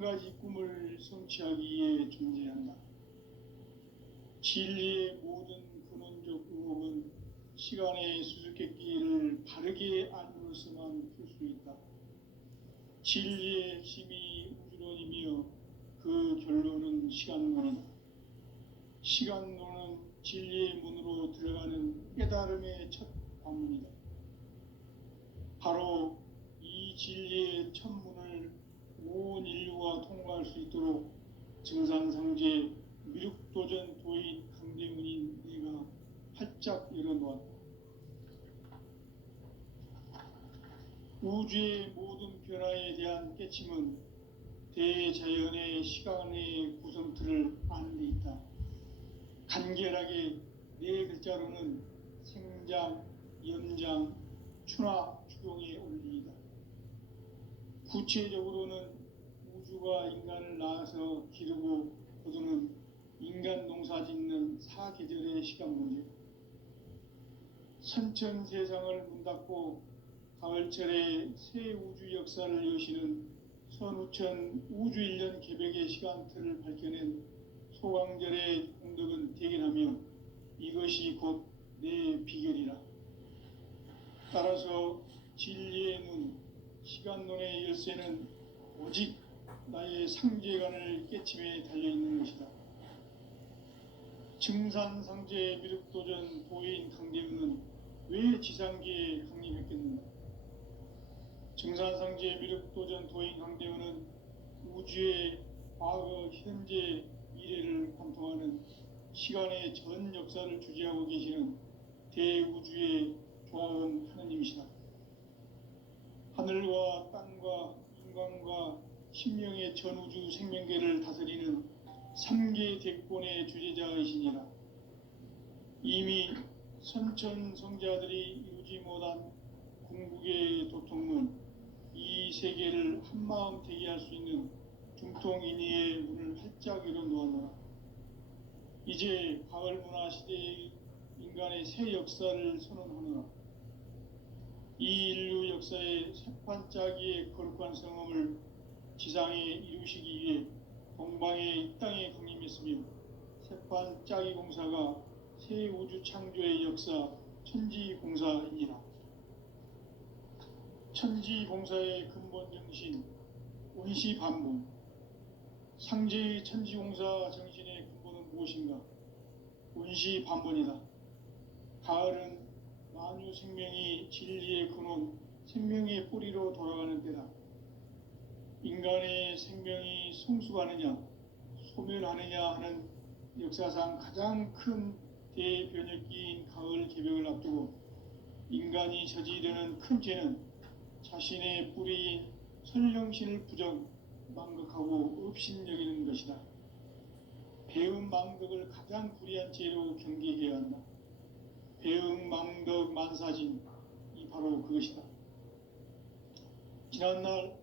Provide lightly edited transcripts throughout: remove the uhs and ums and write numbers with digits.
가지 꿈을 성취하기 위해 존재한다. 진리의 모든 근원적 의혹은 시간의 수수께끼를 바르게 알므로서만 풀 수 있다. 진리의 핵심이 우주론이며 그 결론은 시간론이다. 시간론은 진리의 문으로 들어가는 깨달음의 첫 관문이다. 바로 이 진리의 첫 문을 온 인류가 통과할 수 있도록 증산상제 미륵도전 도인 강대문인 내가 활짝 열어놓았다. 우주의 모든 변화에 대한 깨침은 대자연의 시간의 구성틀을 아는 데 있다. 간결하게 네 글자로는 생장, 연장, 추나 추동의 원리이다. 구체적으로는 우주가 인간을 낳아서 기르고 거두는 인간 농사 짓는 사계절의 시간 문제, 선천 세상을 문 닫고 가을철에 새 우주 역사를 여시는 선우천 우주 1년 개벽의 시간틀을 밝혀낸 소강절의 공덕은 대견하며 이것이 곧 내 비결이라. 따라서 진리의 문, 시간론의 열쇠는 오직 나의 상제관을 깨침에 달려있는 것이다. 증산상제 미륵도전 도인 강대문은 왜 지상계에 강림했겠는가? 증산상제 미륵도전 도인 강대문은 우주의 과거, 현재, 미래를 관통하는 시간의 전 역사를 주재하고 계시는 대우주의 조화원 하느님이시다. 하늘과 땅과 인간과 신명의 전우주 생명계를 다스리는 3계 대권의 주재자이시니라. 이미 선천성자들이 이루지 못한 궁극의 도통문, 이 세계를 한마음 되게 할 수 있는 중통인의의 문을 활짝 열어놓았노라. 이제 가을문화 시대의 인간의 새 역사를 선언하노라. 이 인류 역사의 새판짜기의 거룩한 성험을 지상에 이루시기 위해 동방의 이 땅에 강림했으며 새판짜기 공사가 새 우주 창조의 역사 천지공사이니라. 천지공사의 근본 정신 원시반복, 상제의 천지공사 정신의 근본은 무엇인가? 원시반복이다. 가을은 만유 생명이 진리의 근원, 생명의 뿌리로 돌아가는 때다. 인간의 생명이 성숙하느냐, 소멸하느냐 하는 역사상 가장 큰 대변혁기인 가을 개벽을 앞두고 인간이 저지르는 큰 죄는 자신의 뿌리인 선령신을 부정, 망극하고 업신여기는 것이다. 배음 망덕을 가장 불의한 죄로 경계해야 한다. 배음 망덕 만사진, 이 바로 그것이다. 지난날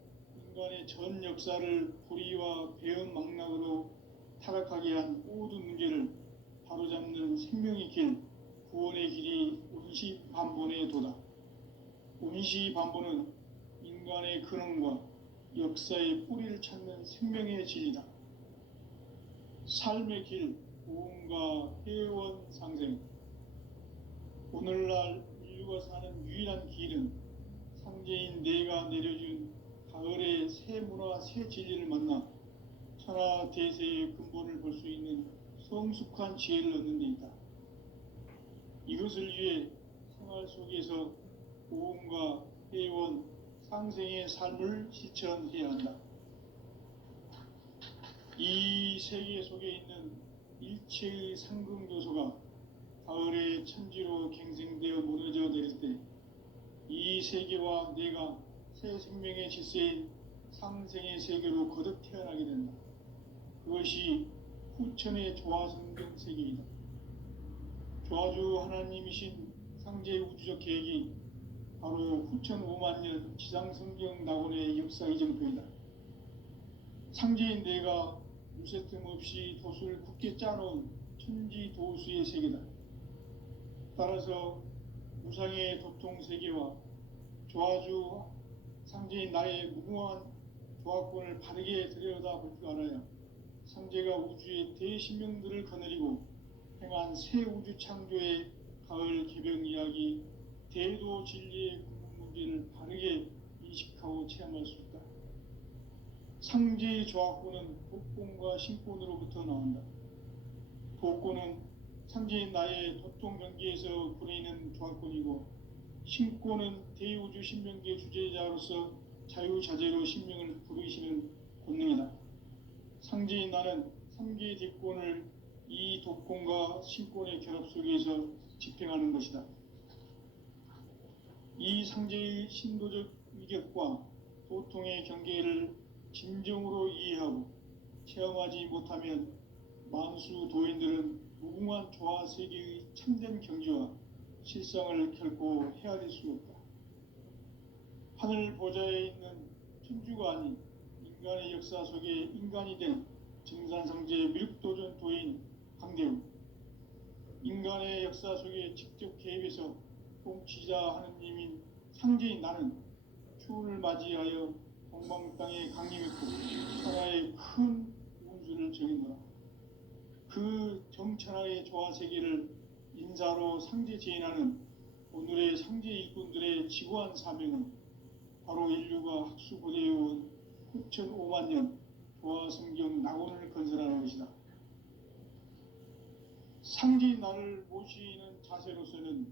인간의 전 역사를 불의와 배음 망락으로 타락하게 한 모든 문제를 바로잡는 생명의 길, 구원의 길이 원시반본의 도다. 원시반본은 인간의 근원과 역사의 뿌리를 찾는 생명의 진리다. 삶의 길, 고음과 회원 상생. 오늘날 인류가 사는 유일한 길은 상제인 내가 내려준 가을의 새 문화, 새 진리를 만나 천하 대세의 근본을 볼 수 있는 성숙한 지혜를 얻는 데 있다. 이것을 위해 생활 속에서 고음과 회원, 상생의 삶을 실천해야 한다. 이 세계 속에 있는 일체의 상승요소가 가을의 천지로 갱생되어 무너져 내릴 때 이 세계와 내가 새 생명의 질서인 상생의 세계로 거듭 태어나게 된다. 그것이 후천의 조화성경 세계이다. 조화주 하나님이신 상제 우주적 계획이 바로 후천 5만 년 지상성경 낙원의 역사 이정표이다. 상제인 내가 무쇠 틈 없이 돛을 굳게 짜놓은 천지도수의 세계다. 따라서 무상의 도통 세계와 조화주 상제인 나의 무궁한 조합권을 바르게 들여다볼 줄 알아야 상제가 우주의 대신명들을 거느리고 행한 새 우주 창조의 가을 개병 이야기, 대도 진리의 근본 문제를 바르게 인식하고 체험할 수 있다. 상제의 조합권은 복권과 신권으로부터 나온다. 복권은 상제의 나의 도통 경계에서 부리는 조합권이고, 신권은 대우주 신명계 주제자로서 자유자재로 신명을 부르시는 권능이다. 상제인 나는 3개의 대권을 이 독권과 신권의 결합 속에서 집행하는 것이다. 이 상제의 신도적 위격과 도통의 경계를 진정으로 이해하고 체험하지 못하면 만수 도인들은 무궁한 조화 세계의 참된 경지와 실상을 결코 헤아릴 수 없다. 하늘 보좌에 있는 천주가 아닌 인간의 역사 속에 인간이 된 증산상제 미륵도전 도인 강대우, 인간의 역사 속에 직접 개입해서 통치자 하느님인 상제인 나는 추운을 맞이하여 동방 땅에 강림했고 천하의 큰 운수를 정했노라. 그 정천하의 조화 세계를 인사로 상제 제인하는 오늘의 상제 일꾼들의 지구한 사명은 바로 인류가 학수고대해온 9,500만 년 조화 성경 낙원을 건설하는 것이다. 상제인 나를 모시는 자세로서는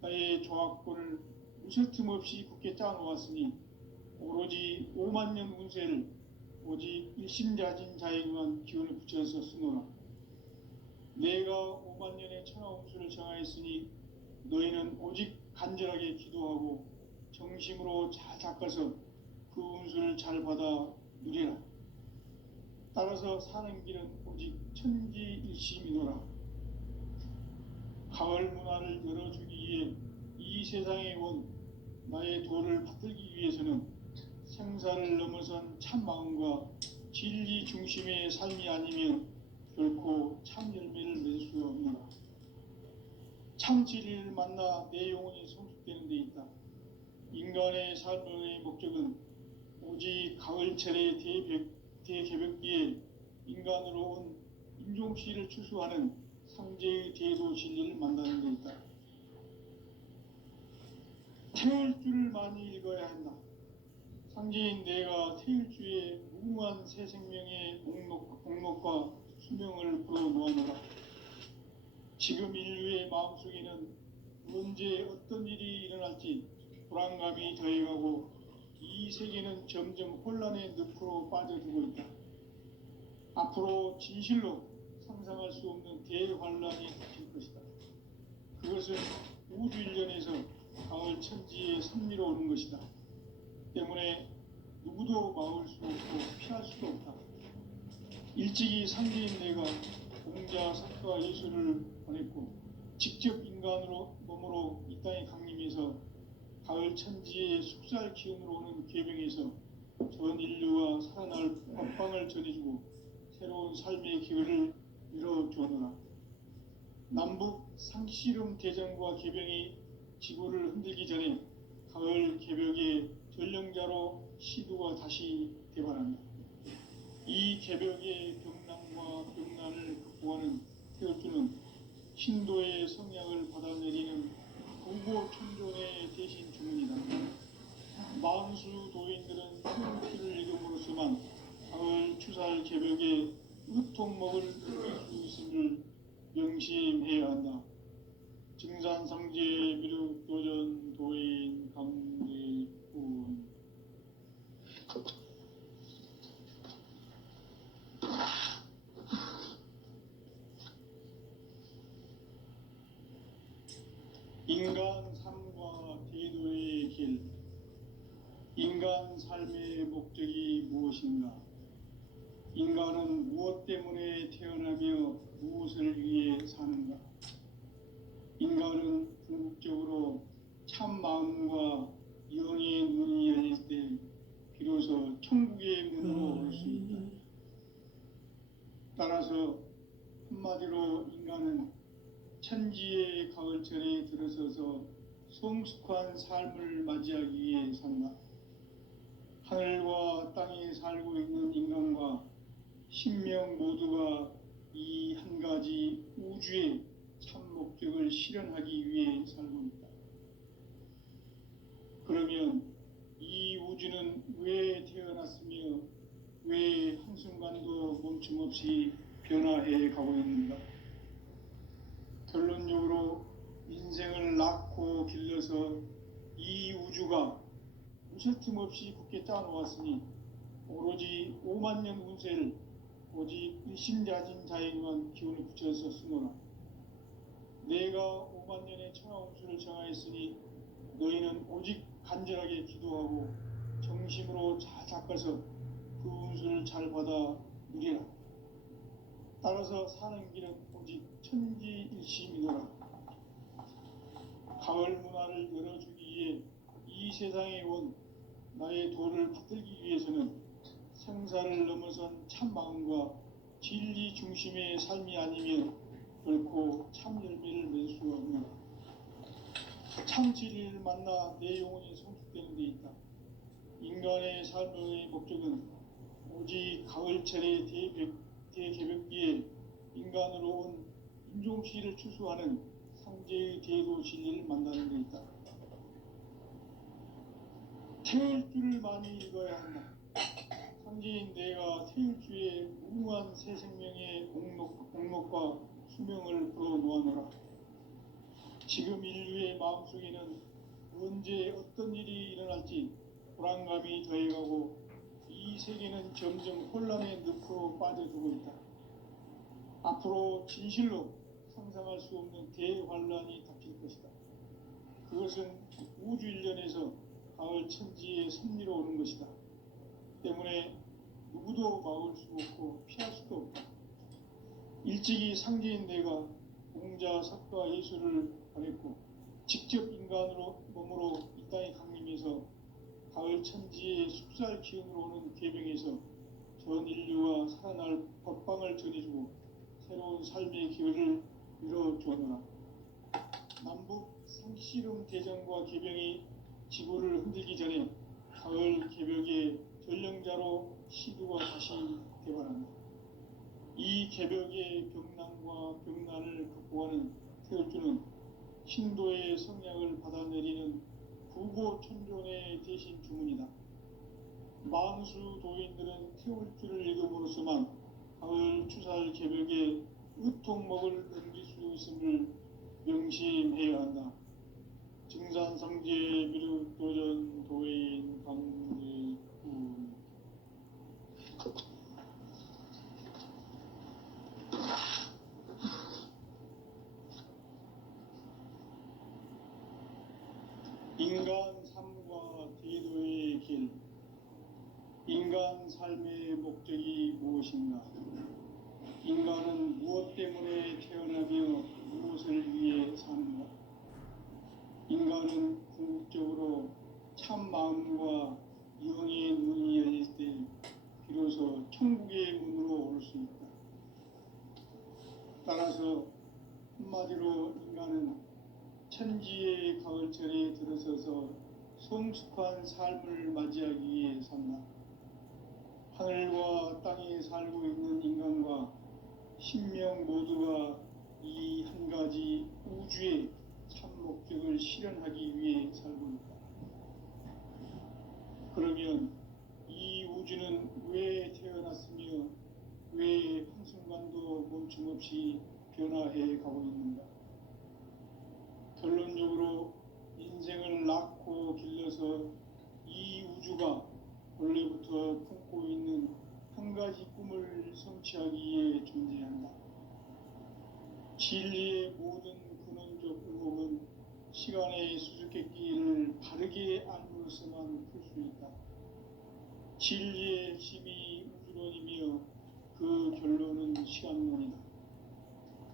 나의 조합권을 무쇠틈 없이 굳게 짜놓았으니 오로지 5만 년 운세를 오직 일심자진 자에게만 기운을 붙여서 쓰노라. 내가 5만 년의 천하 운수를 정하였으니 너희는 오직 간절하게 기도하고 정심으로 잘 닦아서 그 운수를 잘 받아 누리라. 따라서 사는 길은 오직 천지일심이노라. 가을 문화를 열어주기 위해 이 세상에 온 나의 도를 받들기 위해서는 생사를 넘어선 참 마음과 진리 중심의 삶이 아니면 결코 참 열매를 맺을 수 없노라. 참 진리를 만나 내 영혼이 성숙되는 데 있다. 인간의 삶의 목적은 오직 가을철의 대개벽기에 인간으로 온 인종씨를 추수하는 상제의 대도 진리를 만나는 데 있다. 태울 줄을 많이 읽어야 한다. 상제인 내가 태일주의 무궁한 새 생명의 목록과 수명을 불어놓아노라. 지금 인류의 마음속에는 언제 어떤 일이 일어날지 불안감이 더해가고 이 세계는 점점 혼란의 늪으로 빠져들고 있다. 앞으로 진실로 상상할 수 없는 대환란이 닥칠 것이다. 그것은 우주 일련에서 가을 천지의 섭리로 오는 것이다. 때문에 누구도 막을 수 없고 피할 수도 없다. 일찍이 상제인 내가 공자, 석가, 예수를 보냈고 직접 인간으로 몸으로 이 땅에 강림해서 가을 천지의 숙살 기운으로 오는 계병에서 전 인류와 살아날 법방을 전해주고 새로운 삶의 기회를 이뤄주었노라. 남북 상씨름 대전과 계병이 지구를 흔들기 전에 가을 개벽의 전령자로 시두가 다시 개발한다. 이 개벽의 병난과 병난을 극복하는 태어주는 신도의 성향을 받아내리는 구고천종의 대신 주문이다. 만수 도인들은 태어주를 이름으로서만 가을 추살 개벽의 으통목을 느낄 수 있음을 명심해야 한다. 증산상제 미륵도전 도인 강대훈. 인간 삶과 대도의 길. 인간 삶의 목적이 무엇인가? 인간은 무엇 때문에 태어나며 무엇을 위해 사는가? 인간은 궁극적으로 참 마음과 영의 문이 열릴 때 비로소 천국의 문으로 올 수 있다. 따라서 한마디로 인간은 천지의 가을철에 들어서서 성숙한 삶을 맞이하기 위해 산다. 하늘과 땅에 살고 있는 인간과 신명 모두가 이 한 가지 우주의 참 목적을 실현하기 위해 살고 있다. 그러면 이 우주는 왜 태어났으며 왜 한순간도 멈춤없이 변화해 가고 있는가? 결론적으로 인생을 낳고 길러서 이 우주가 무슨 틈 없이 굳게 짜놓았으니 오로지 5만 년 운세를 오직 일심자진 자에게만 기운을 붙여서 쓰노라. 내가 5만 년의 천하 운수를 정하였으니 너희는 오직 간절하게 기도하고 정심으로 잘 닦아서 그 운수를 잘 받아 누리라. 따라서 사는 길은 오직 천지일심이노라. 가을 문화를 열어주기 위해 이 세상에 온 나의 도를 받들기 위해서는 생사를 넘어선 참 마음과 진리 중심의 삶이 아니면 결코 참 열매를 맺을 수가 없노라. 참 진리를 만나 내 영혼이 성숙되는 데 있다. 인간의 삶의 목적은 오직 가을철의 대개벽기에 인간으로 온 인종시를 추수하는 상제의 대도 진리를 만나는 데 있다. 태울 줄을 많이 읽어야 한다. 상제인 내가 태울주의 무궁한 새 생명의 공목과 수명을 불어놓아노라. 지금 인류의 마음속에는 언제 어떤 일이 일어날지 불안감이 더해가고 이 세계는 점점 혼란의 늪으로 빠져들고 있다. 앞으로 진실로 상상할 수 없는 대환란이 닥칠 것이다. 그것은 우주 일련에서 가을 천지의 섭리로 오는 것이다. 때문에 누구도 막을 수 없고 피할 수도 없다. 일찍이 상제인 내가 공자, 석가, 예수를 보냈고 직접 인간으로 몸으로 이 땅에 강림해서 가을 천지의 숲살 기운으로 오는 계명에서 전 인류가 살아날 법방을 전해주고 새로운 삶의 기회를 열어주었노라. 남북 상씨름 대전과 계병이 지구를 흔들기 전에 가을 개벽의 전령자로 시두가 다시 개발한다. 이 개벽의 병난과 병난을 극복하는 태울주는 신도의 성약을 받아내리는 부고천존의 대신 주문이다. 만수 도인들은 태울주를 읽음으로써만 가을 추살 개벽의 의통목을 넘길 수 있음을 명심해야 한다. 증산상제 미륵도전 도인 강제군. 인간 삶과 대도의 길. 인간 삶의 목적이 무엇인가? 인간은 무엇 때문에 태어나며 무엇을 위해 사는가? 인간은 궁극적으로 참 마음과 영의 눈이 열릴 때 비로소 천국의 문으로 올 수 있다. 따라서 한마디로 인간은 천지의 가을철에 들어서서 성숙한 삶을 맞이하기 위해 산다. 하늘과 땅에 살고 있는 인간과 신명 모두가 이 한 가지 우주의 참 목적을 실현하기 위해 살고 있다. 그러면 이 우주는 왜 태어났으며 왜 한순간도 멈춤없이 변화해 가고 있는가? 결론적으로 인생을 낳고 길러서 이 우주가 원래부터 품고 있는 한 가지 꿈을 성취하기 위해 존재한다. 진리의 모든 근원적 의혹은 시간의 수수께끼를 바르게 알므로서만 풀 수 있다. 진리의 핵심이 우주론이며 그 결론은 시간론이다.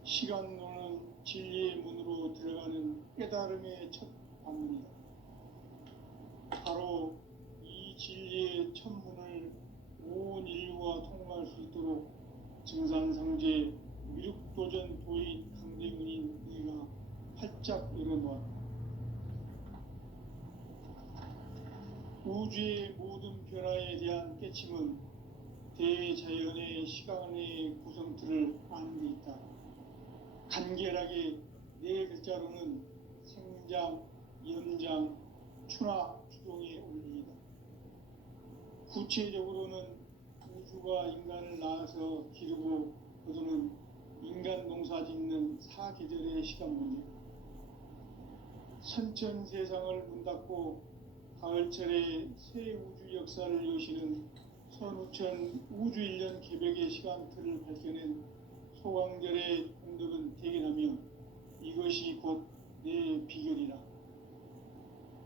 시간론은 진리의 문으로 들어가는 깨달음의 첫 방문이다. 바로 이 진리의 첫 문을 온 인류가 통과할 수 있도록 증산상제 미륵도전 도인 강대군인 네가 활짝 열어놓았다. 우주의 모든 변화에 대한 깨침은 대자연의 시간의 구성틀을 아는 데 있다. 간결하게 네 글자로는 생장, 연장, 추나 추동의 원리이다. 구체적으로는 우주가 인간을 낳아서 기르고 거두는 인간 농사 짓는 사계절의 시간 문제, 선천 세상을 문 닫고 가을철에 새 우주 역사를 여시는 선우천 우주 1년 개벽의 시간틀을 밝혀낸 소강절의 공덕은 대견하며 이것이 곧 내 비결이라.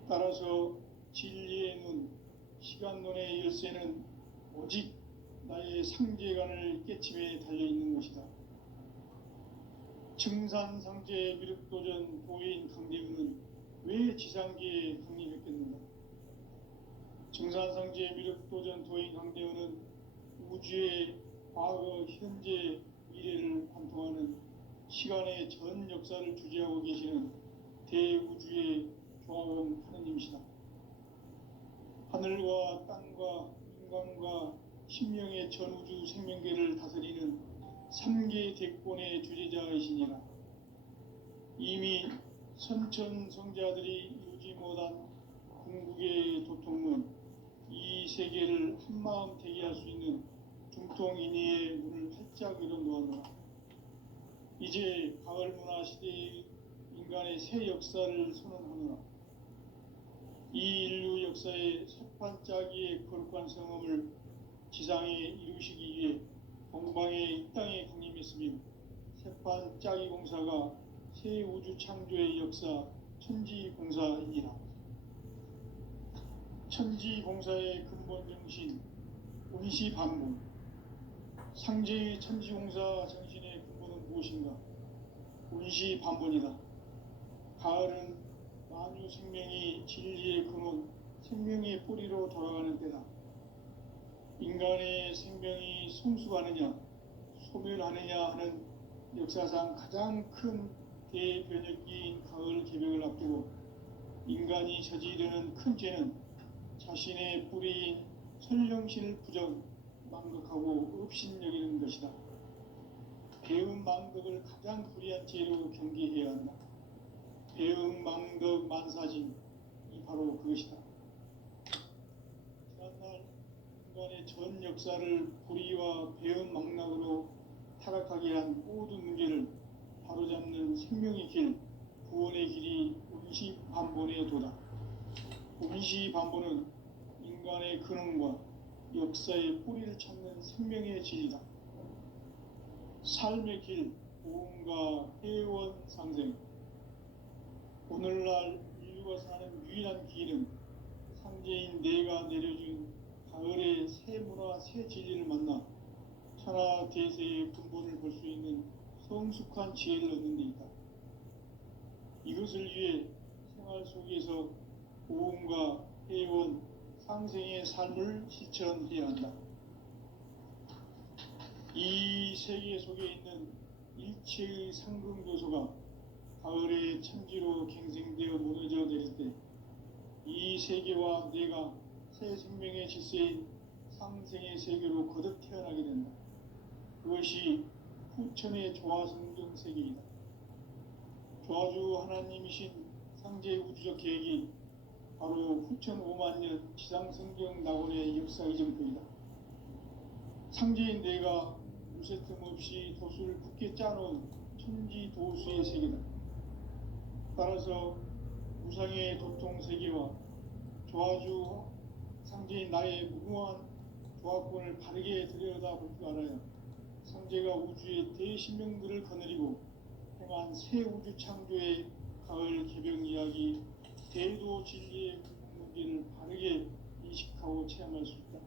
따라서 진리의 눈, 시간론의 열쇠는 오직 나의 상제관을 깨침에 달려있는 것이다. 증산상제 미륵도전 도인 강대우는 왜 지상계에 강림했겠는가? 증산상제 미륵도전 도인 강대우는 우주의 과거, 현재, 미래를 관통하는 시간의 전 역사를 주재하고 계시는 대우주의 조화원 하느님이시다. 하늘과 땅과 인간과 신명의 전우주 생명계를 다스리는 3계 대권의 주재자이시니라. 이미 선천성자들이 이루지 못한 궁극의 도통문, 이 세계를 한마음 대기할 수 있는 중통인의의 문을 활짝 열어놓았노라. 이제 가을 문화 시대의 인간의 새 역사를 선언하노라. 이 인류 역사의 새판짜기의 거룩한 성험을 지상에 이루시기 위해 동방의 이 땅에 강림했으며 새판짜기 공사가 새 우주 창조의 역사 천지공사이니라. 천지공사의 근본 정신 운시반복. 상제의 천지공사 정신의 근본은 무엇인가? 운시반본이다. 가을은 만유 생명이 진리의 근원, 생명의 뿌리로 돌아가는 때다. 인간의 생명이 성숙하느냐, 소멸하느냐 하는 역사상 가장 큰 대변혁기인 가을 개벽을 앞두고 인간이 저지르는 큰 죄는 자신의 뿌리인 설령신을 부정, 망극하고 업신여기는 것이다. 배음 망덕을 가장 불의한 죄로 경계해야 한다. 배음 망덕 만사진, 이 바로 그것이다. 지난날 인간의 전 역사를 불의와 배음 망락으로 타락하게 한 모든 문제를 바로잡는 생명의 길, 구원의 길이 운시반본의 도다. 운시반본은 인간의 근원과 역사의 뿌리를 찾는 생명의 진리다. 삶의 길, 보험과 회원 상생. 오늘날 인류가 사는 유일한 길은 상제인 내가 내려준 가을의 새 문화, 새 진리를 만나 천하 대세의 근본을 볼 수 있는 성숙한 지혜를 얻는 데 있다. 이것을 위해 생활 속에서 보험과 회원, 상생의 삶을 실천해야 한다. 이 세계 속에 있는 일체의 상금 요소가 가을의 천지로 갱생되어 무너져 내릴 때 이 세계와 내가 새 생명의 질서인 상생의 세계로 거듭 태어나게 된다. 그것이 후천의 조화성경 세계이다. 조화주 하나님이신 상제 우주적 계획이 바로 후천 5만 년 지상성경 낙원의 역사 이정표이다. 상제인 내가 무쇠틈 없이 도수를 굳게 짜놓은 천지 도수의 세계다. 따라서 무상의 도통 세계와 조화주 상제인 나의 무궁한 조화권을 바르게 들여다볼 줄 알아야 상제가 우주의 대신명들을 거느리고 행한 새 우주 창조의 가을 개벽 이야기, 대도 진리의 문제를 바르게 인식하고 체험할 수 있다.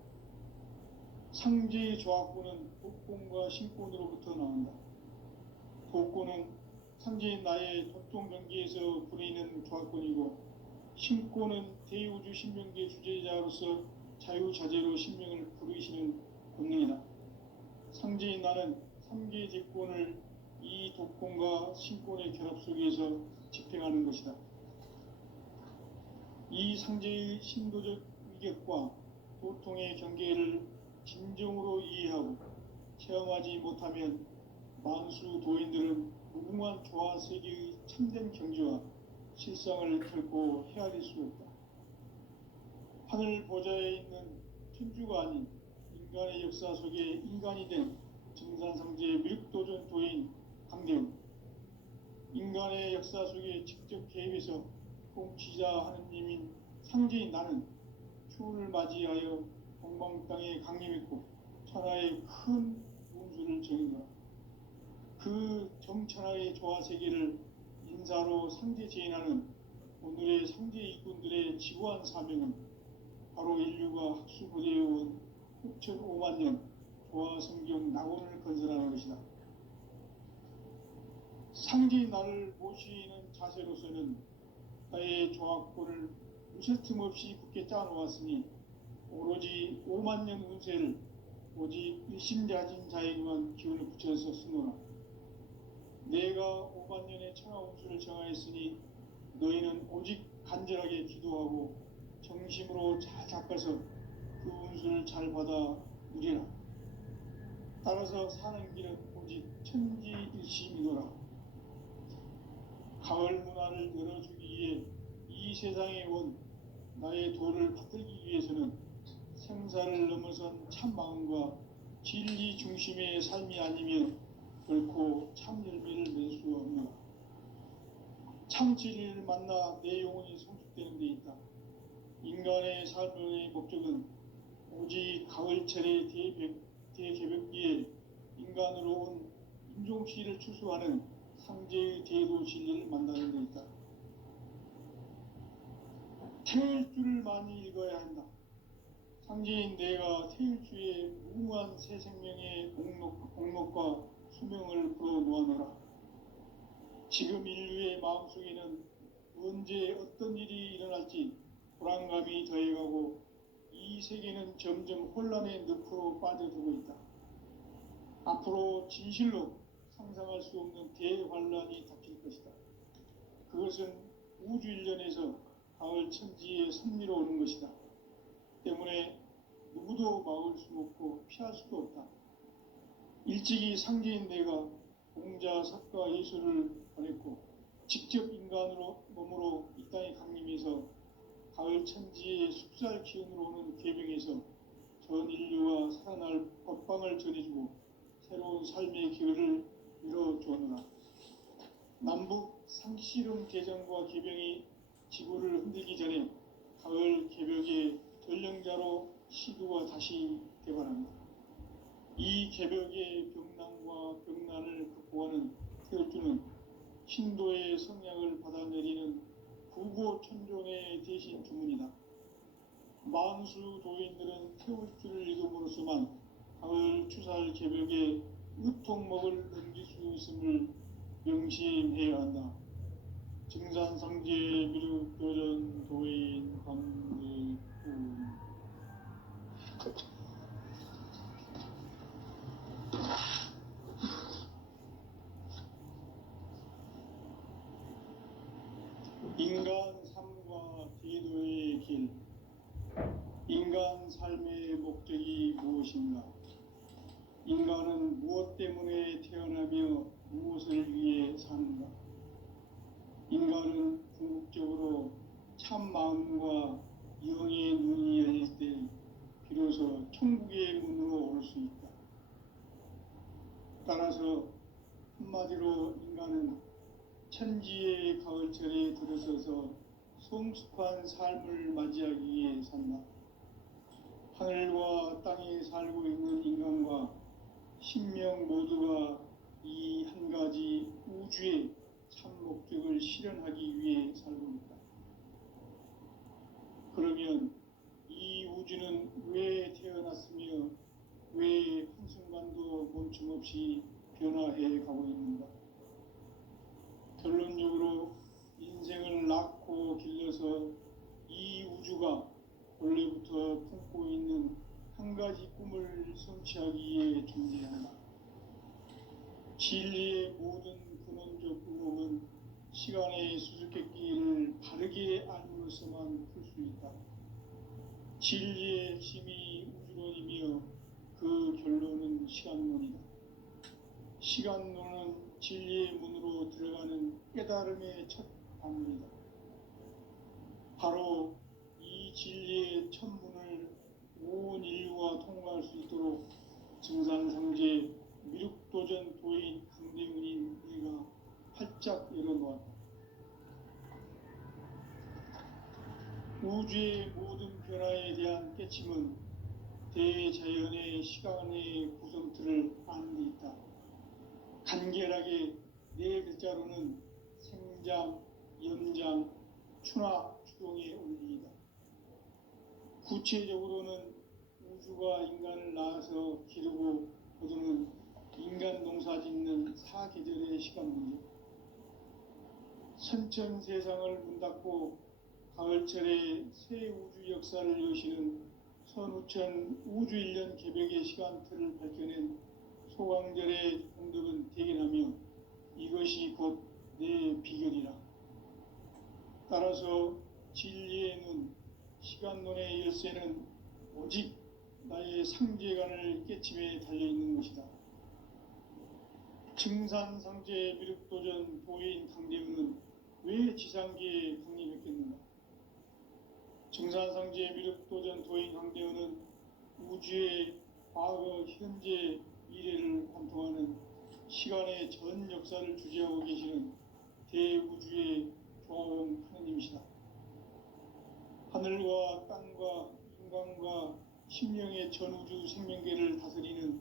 상제의 조화권은 독권과 신권으로부터 나온다. 독권은 상제인 나의 도통 경계에서 부리는 조화권이고, 신권은 대우주 신명계 주제자로서 자유자재로 신명을 부르시는 권능이다. 상제인 나는 3계 대권을 이 독권과 신권의 결합 속에서 집행하는 것이다. 이 상제의 신도적 이격과 도통의 경계를 진정으로 이해하고 체험하지 못하면 만수 도인들은 무궁한 조화 세계의 참된 경지와 실상을 결코 헤아릴 수 없다. 하늘 보좌에 있는 천주가 아닌 인간의 역사 속에 인간이 된 증산상제 미륵도전 도인 강대훈, 인간의 역사 속에 직접 개입해서 통치자 하느님인 상제인 나는 추운을 맞이하여 동방 땅에 강림했고 천하의 큰 운수를 정했노라. 그 정천하의 조화 세계를 인사로 상제 제인하는 오늘의 상제 이꾼들의 지구한 사명은 바로 인류가 학수고대해온 6,500만 년 조화 성경 낙원을 건설하는 것이다. 상제인 나를 모시는 자세로서는 나의 조합권을 무쇠틈 없이 굳게 짜놓았으니 오로지 5만 년 운세를 오직 일심자진 자에게만 기운을 붙여서 쓰노라. 내가 5만 년의 천하 운수를 정하였으니 너희는 오직 간절하게 기도하고 정심으로 잘 닦아서 그 운수를 잘 받아 누리라. 따라서 사는 길은 오직 천지일심이노라. 가을 문화를 열어주기 위해 이 세상에 온 나의 도를 받들기 위해서는 생사를 넘어선 참 마음과 진리 중심의 삶이 아니면 결코 참 열매를 맺을 수 없노라. 참 진리를 만나 내 영혼이 성숙되는 데 있다. 인간의 삶의 목적은 오직 가을철의 대개벽기에 인간으로 온 인종시를 추수하는 상제의 대도 진리를 만나는 데 있다. 태일주를 많이 읽어야 한다. 상제인 내가 태일주의 무궁한 새 생명의 공목과 수명을 풀어놓아노라. 지금 인류의 마음속에는 언제 어떤 일이 일어날지 불안감이 더해가고 이 세계는 점점 혼란의 늪으로 빠져들고 있다. 앞으로 진실로 상상할 수 없는 대환란이 닥칠 것이다. 그것은 우주 일련에서 가을 천지에 선미로 오는 것이다. 때문에 누구도 막을 수 없고 피할 수도 없다. 일찍이 상제인 내가 공자, 석가, 예수를 보냈고 직접 인간으로 몸으로 이 땅에 강림해서 가을 천지의 숙살 기운으로 오는 계명에서 전 인류와 살아날 법방을 전해주고 새로운 삶의 기회를 열어주었노라. 남북 상씨름 대전과 계병이 지구를 흔들기 전에 가을 개벽의 전령자로 시두가 다시 개발합니다. 이 개벽의 병난과 병난을 극복하는 태울주는 신도의 성향을 받아내리는 구고천종의 대신 주문이다. 만수 도인들은 태울주를 읽음으로써만 가을 추살 개벽의 의통목을 넘길 수 있음을 명심해야 한다. 증산상제 미륵도전 도인 강대훈. 인간 삶과 제도의 길. 인간 삶의 목적이 무엇인가? 인간은 무엇 때문에 태어나며 무엇을 위해 사는가? 인간은 궁극적으로 참 마음과 영의 눈이 열릴 때 비로소 천국의 문으로 올 수 있다. 따라서 한마디로 인간은 천지의 가을철에 들어서서 성숙한 삶을 맞이하기 위해 산다. 하늘과 땅에 살고 있는 인간과 신명 모두가 이 한 가지 우주의 참 목적을 실현하기 위해 살고 있다. 그러면 이 우주는 왜 태어났으며 왜 한순간도 멈춤없이 변화해 가고 있는가? 결론적으로 인생을 낳고 길러서 이 우주가 원래부터 품고 있는 한 가지 꿈을 성취하기 위해 존재한다. 진리의 모든 근원적 의혹은 시간의 수수께끼를 바르게 알므로써만 풀 수 있다. 진리의 핵심이 우주론이며 그 결론은 시간론이다. 시간론은 진리의 문으로 들어가는 깨달음의 첫 방문이다. 바로 이 진리의 첫 문을 온 인류가 통과할 수 있도록 증산상제 미륵도전 도인 강대문인 내가 활짝 열어놓았다. 우주의 모든 변화에 대한 깨침은 대자연의 시간의 구성틀을 아는 데 있다. 간결하게 네 글자로는 생장, 연장, 추나 추동의 원리이다. 구체적으로는 우주가 인간을 낳아서 기르고 거두는 인간 농사 짓는 사계절의 시간 문제, 선천 세상을 문 닫고 가을철에 새 우주 역사를 여시는 선우천 우주 1년 개벽의 시간틀을 밝혀낸 소강절의 공덕은 대견하며 이것이 곧 내 비결이라. 따라서 진리의 눈, 시간론의 열쇠는 오직 나의 상제관을 깨침에 달려있는 것이다. 증산상제 미륵도전 도인 강대우는 왜 지상계에 강림했겠는가? 증산상제 미륵도전 도인 강대우는 우주의 과거, 현재, 미래를 관통하는 시간의 전 역사를 주재하고 계시는 대우주의 조화원 하느님이시다. 하늘과 땅과 인간과 심령의 전우주 생명계를 다스리는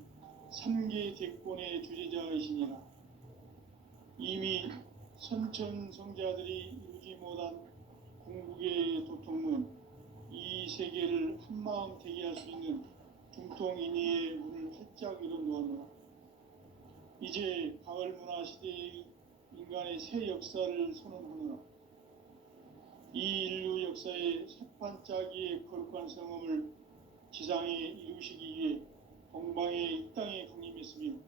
3계 대권의 주재자이시니라. 이미 선천 성자들이 이루지 못한 궁극의 도통문, 이 세계를 한마음 되게 할 수 있는 중통인의의 문을 활짝 열어놓았노라. 이제 가을 문화 시대의 인간의 새 역사를 선언하노라. 이 인류 역사의 새판짜기의 거룩한 성험을 지상에 이루시기 위해 동방의 이 땅에 강림했으며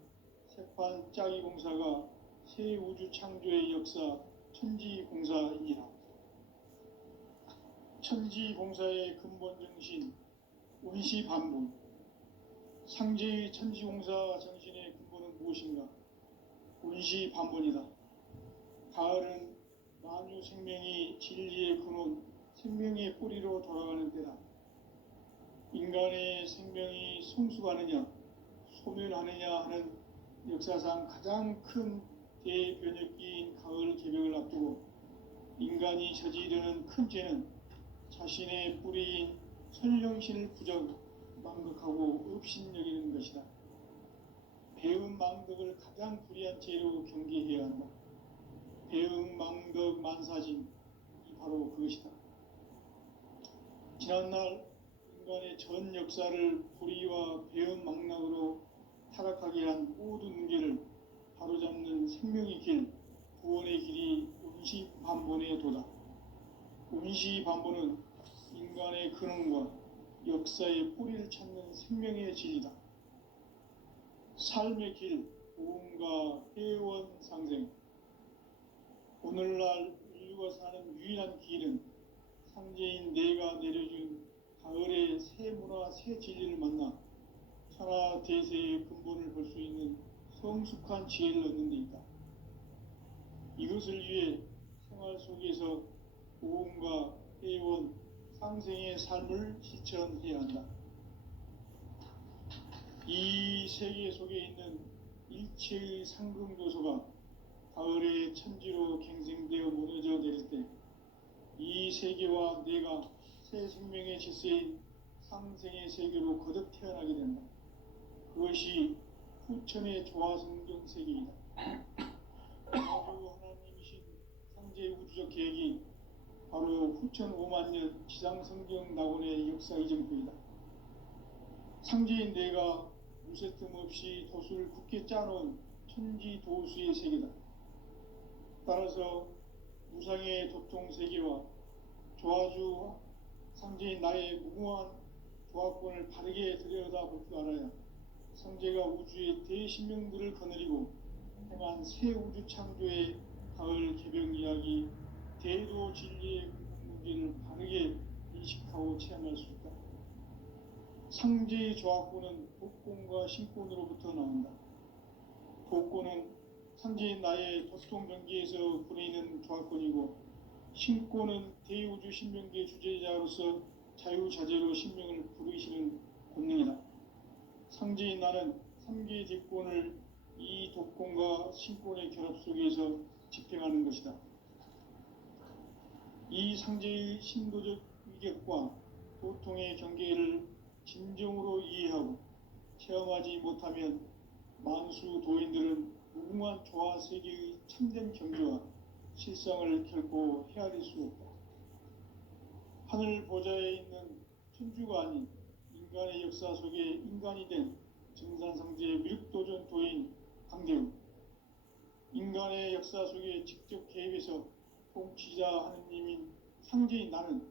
새판짜기 공사가 새 우주 창조의 역사 천지공사이니라. 천지공사의 근본 정신 운시반분, 상제의 천지공사 정신의 근본은 무엇인가? 운시반분이다. 가을은 만유 생명이 진리의 근원, 생명의 뿌리로 돌아가는 때다. 인간의 생명이 성숙하느냐, 소멸하느냐 하는 역사상 가장 큰 대변혁기인 가을 개벽을 앞두고 인간이 저지르는 큰 죄는 자신의 뿌리인 선령신을 부정, 망극하고 업신여기는 것이다. 배음 망덕을 가장 불의한 죄로 경계해야 한다. 배음 망덕 만사진이 바로 그것이다. 지난날 인간의 전 역사를 불의와 배음 망락으로 타락하게 한 모든 문제를 바로잡는 생명의 길, 구원의 길이 운시반본의 도다. 운시반본은 인간의 근원과 역사의 뿌리를 찾는 생명의 진리다. 삶의 길, 보험과 회원 상생. 오늘날 인류가 사는 유일한 길은 상제인 내가 내려준 가을의 새 문화, 새 진리를 만나 천하 대세의 근본을 볼 수 있는 성숙한 지혜를 얻는 데 있다. 이것을 위해 생활 속에서 보험과 회원, 상생의 삶을 실천해야 한다. 이 세계 속에 있는 일체의 상금요소가 가을의 천지로 갱생되어 무너져 내릴 때 이 세계와 내가 새 생명의 질서인 상생의 세계로 거듭 태어나게 된다. 그것이 후천의 조화성경 세계이다. 아주 하나님이신 상제의 우주적 계획이 바로 후천 5만 년 지상성경 낙원의 역사 이정표이다. 상제인 내가 무쇠 틈 없이 도수를 굳게 짜놓은 천지도수의 세계다. 따라서 무상의 도통세계와 조화주 상제인 나의 무궁한 조화권을 바르게 들여다볼 줄 알아야 상제가 우주의 대신명들을 거느리고 행한 새 우주 창조의 가을 개벽 이야기, 대도 진리의 근본 문제를 바르게 인식하고 체험할 수 있다. 상제의 조합구는 복권과 신권으로부터 나온다. 복권은 상제인 나의 도통 경기에서 부리는 조합권이고, 신권은 대우주 신명기의 주제자로서 자유자재로 신명을 부르시는 권능이다. 상제인 나는 3개의 대권을 이 독권과 신권의 결합 속에서 집행하는 것이다. 이 상제의 신도적 위격과 도통의 경계를 진정으로 이해하고 체험하지 못하면 만수 도인들은 무궁한 조화 세계의 참된 경계와 실상을 결코 헤아릴 수 없다. 하늘 보좌에 있는 천주가 아닌 인간의 역사 속에 인간이 된 증산상제의 미륵도전 도인 강대우, 인간의 역사 속에 직접 개입해서 통치자 하느님인 상제인 나는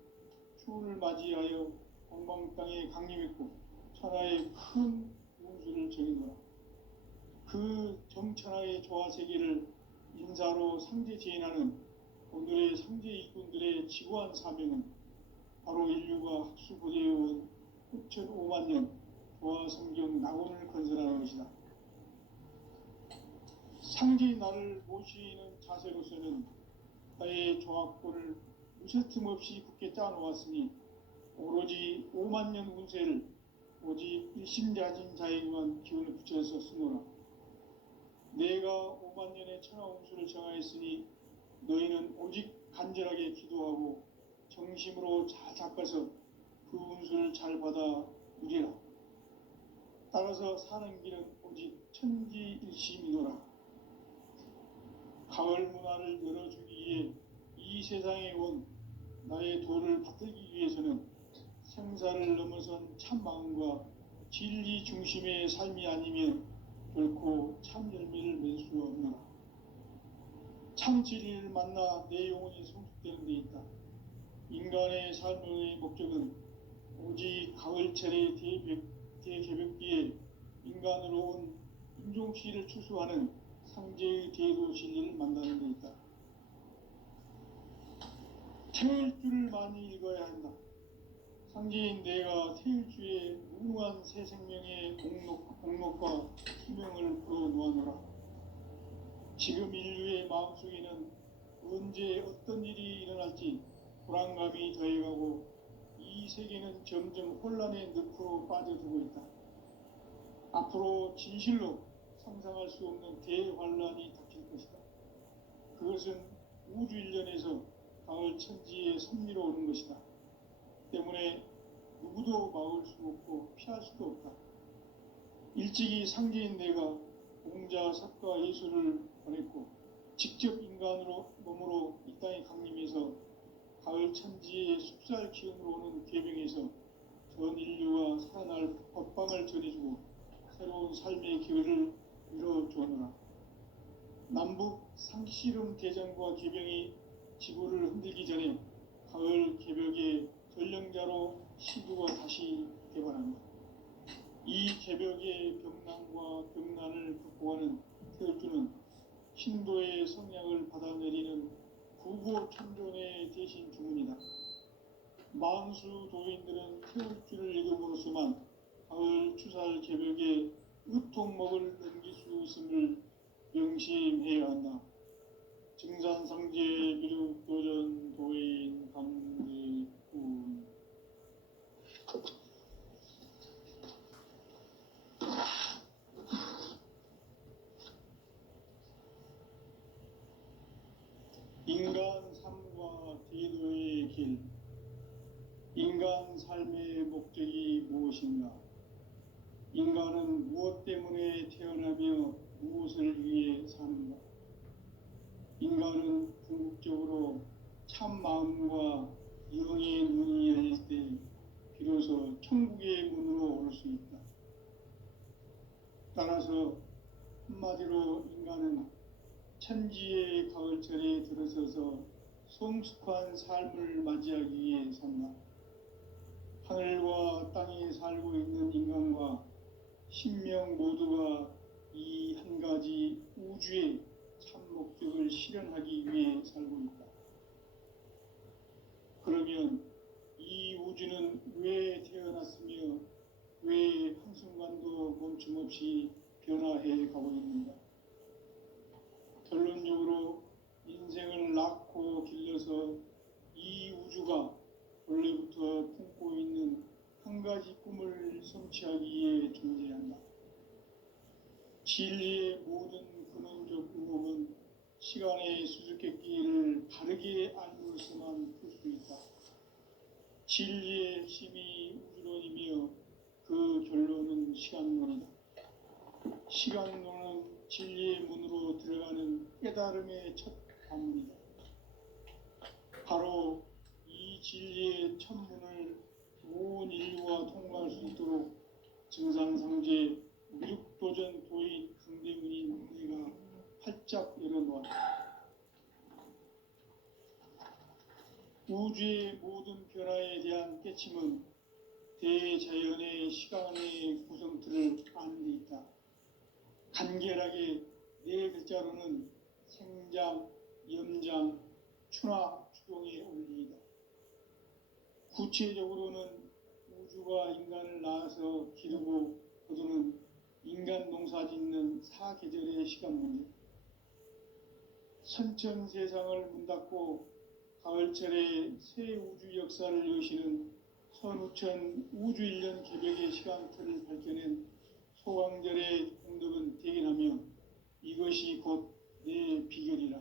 추운을 맞이하여 공방 땅에 강림했고 천하의 큰 운수를 정인노라. 그 정천하의 조화세계를 인사로 상제 제인하는 오늘의 상제 일꾼들의 지구한 사명은 바로 인류가 학수고대해온 6,500만 년 조화성경 낙원을 건설하는 것이다. 상제인 나를 모시는 자세로서는 나의 조합권을 무쇠틈 없이 굳게 짜놓았으니 오로지 5만 년 운세를 오직 일심자진 자에게만 기운을 붙여서 쓰노라. 내가 5만 년의 천하 운수를 정하였으니 너희는 오직 간절하게 기도하고 정심으로 잘 닦아서 그 운수를 잘 받아 누리라. 따라서 사는 길은 오직 천지일심이노라. 가을 문화를 열어주기 위해 이 세상에 온 나의 도를 받들기 위해서는 생사를 넘어선 참 마음과 진리 중심의 삶이 아니면 결코 참 열매를 맺을 수 없노라. 참 진리를 만나 내 영혼이 성숙되는 데 있다. 인간의 삶의 목적은 오직 가을철의 대개벽기에 인간으로 온 인종시를 추수하는 상제의 대도 진리를 만나는 데 있다. 태일주를 많이 읽어야 한다. 상제인 내가 태일주의 무궁한 새 생명의 공록과 수명을 풀어놓아노라. 지금 인류의 마음속에는 언제 어떤 일이 일어날지 불안감이 더해가고 이 세계는 점점 혼란의 늪으로 빠져들고 있다. 앞으로 진실로 상상할 수 없는 대환란이 닥칠 것이다. 그것은 우주 일련에서 가을 천지의 섭리로 오는 것이다. 때문에 누구도 막을 수 없고 피할 수도 없다. 일찍이 상제인 내가 공자, 석가, 예수를 보냈고 직접 인간으로 몸으로 이 땅에 강림해서 가을 천지의 숲살 기운으로 오는 계명에서 전 인류가 살아날 법방을 전해주고 새로운 삶의 기회를 이뤄주노라. 남북 상씨름 대전과 계병이 지구를 흔들기 전에 가을 개벽의 전령자로 시구가 다시 개발한다. 이 개벽의 병난과 병난을 극복하는 태울주는 신도의 성량을 받아내리는 구고천존의 대신 주문이다. 만수 도인들은 태울주를 읽음으로써만 가을 추살 개벽의 으통목을 넘길 수 있음을 명심해야 한다. 증산상제 미륵도전 도인 강대훈. 인간 삶과 대도의 길. 인간 삶의 목적이 무엇인가? 인간은 무엇 때문에 태어나며 무엇을 위해 사는가? 인간은 궁극적으로 참 마음과 영의 문이 열릴 때 비로소 천국의 문으로 올 수 있다. 따라서 한마디로 인간은 천지의 가을철에 들어서서 성숙한 삶을 맞이하기 위해 산다. 하늘과 땅에 살고 있는 인간과 신명 모두가 이 한 가지 우주의 참 목적을 실현하기 위해 살고 있다. 그러면 이 우주는 왜 태어났으며 가고 있는가? 결론적으로 인생을 낳고 길러서 이 우주가 원래부터 품고 있는 한 가지 꿈을 성취하기 위해 존재한다. 진리의 모든 근원적 의목은 시간의 수수께끼를 바르게 알므로서만 풀 수 있다. 진리의 핵심이 우주론이며 그 결론은 시간론이다. 시간론은 진리의 문으로 들어가는 깨달음의 첫 관문이다. 바로 이 진리의 첫 문을 온 인류가 통과할 수 있도록 증산상제 미륵도전 도인 강대문인 내가 활짝 열어놓았다. 우주의 모든 변화에 대한 깨침은 대자연의 시간의 구성틀을 아는 데 있다. 간결하게 네 글자로는 생장, 염장, 추나 추동의 원리이다. 구체적으로는 우주가 인간을 낳아서 기르고 거두는 인간 농사 짓는 사계절의 시간 문제, 선천 세상을 문 닫고 가을철에 새 우주 역사를 여시는 선우천 우주일년 개벽의 시간틀을 밝혀낸 소강절의 공덕은 대견하며 이것이 곧 내 비결이라.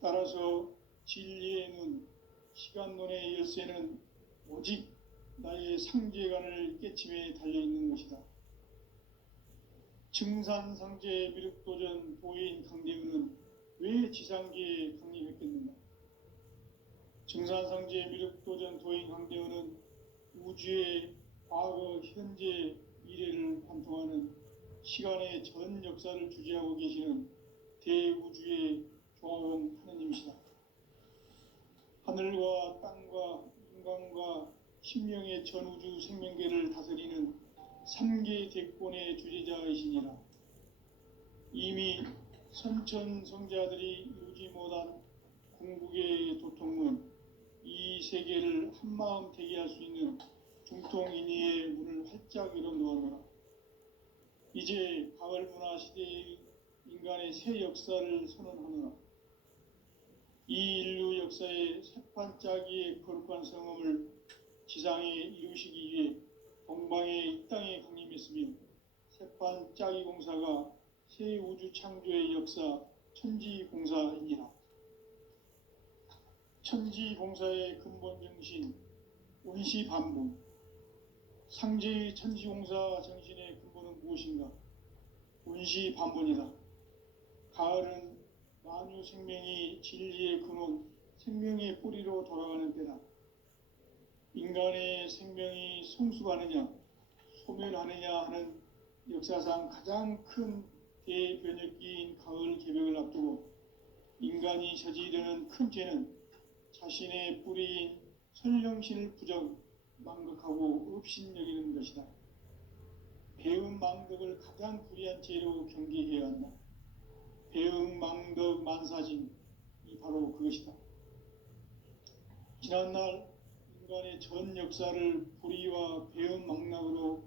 따라서 진리의 눈, 시간론의 열쇠는 오직 나의 상제관을 깨침에 달려있는 것이다. 증산상제 미륵도전 도인 강대우는 왜 지상계에 강림했겠는가? 증산상제 미륵도전 도인 강대우는 우주의 과거, 현재, 미래를 관통하는 시간의 전 역사를 주재하고 계시는 대우주의 조화원 하느님이시다. 하늘과 땅과 인간과 신명의 전우주 생명계를 다스리는 3개 대권의 주재자이시니라. 이미 선천성자들이 이루지 못한 궁극의 도통문, 이 세계를 한마음 되게 할 수 있는 중통인의의 문을 활짝 열어놓아노라. 이제 가을 문화 시대의 인간의 새 역사를 선언하노라. 이 인류 역사의 새판짜기의 거룩한 성험을 지상에 이루시기 위해 동방의 이 땅에 강림했으며 새판짜기 공사가 새 우주 창조의 역사 천지공사이니라. 천지공사의 근본 정신 운시반복. 상제의 천지공사 정신의 근본은 무엇인가? 운시반본이다. 가을은 만유 생명이 진리의 근원, 생명의 뿌리로 돌아가는 때다. 인간의 생명이 성숙하느냐, 소멸하느냐 하는 역사상 가장 큰 대변혁기인 가을 개벽을 앞두고 인간이 저지르는 큰 죄는 자신의 뿌리인 선령신을 부정, 망극하고 업신여기는 것이다. 배음 망덕을 가장 불의한 죄로 경계해야 한다. 배음 망덕 만사진, 이 바로 그것이다. 지난날 인간의 전 역사를 불의와 배음 망락으로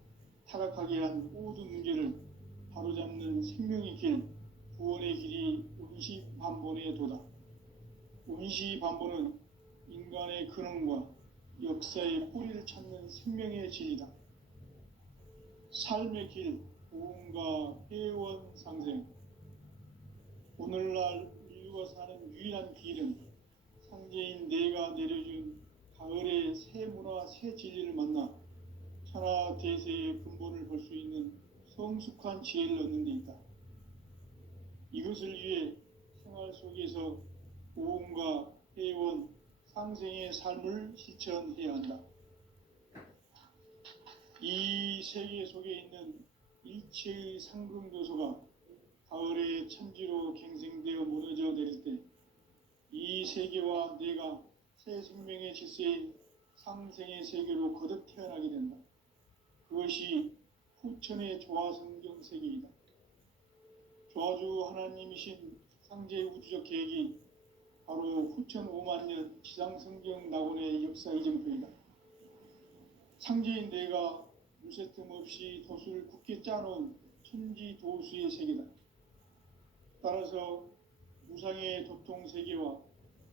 타락하게 한 모든 문제를 바로잡는 생명의 길, 구원의 길이 운시반본의 도다. 운시반본은 인간의 근원과 역사의 뿌리를 찾는 생명의 진리다. 삶의 길, 보험과 회원 상생. 오늘날 인류가 사는 유일한 길은 상제인 내가 내려준 가을의 새 문화, 새 진리를 만나 천하 대세의 근본을 볼 수 있는 성숙한 지혜를 얻는 데 있다. 이것을 위해 생활 속에서 보험과 회원, 상생의 삶을 실천해야 한다. 이 세계 속에 있는 일체의 상승교소가 가을의 천지로 갱생되어 무너져 내릴 때 이 세계와 내가 새 생명의 질서인 상생의 세계로 거듭 태어나게 된다. 그것이 후천의 조화성경 세계이다. 조화주 하나님이신 상제 우주적 계획이 바로 후천 5만 년 지상성경 낙원의 역사 이정표이다. 상제인 내가 무쇠 틈 없이 돛을 굳게 짜놓은 천지도수의 세계다. 따라서 무상의 도통 세계와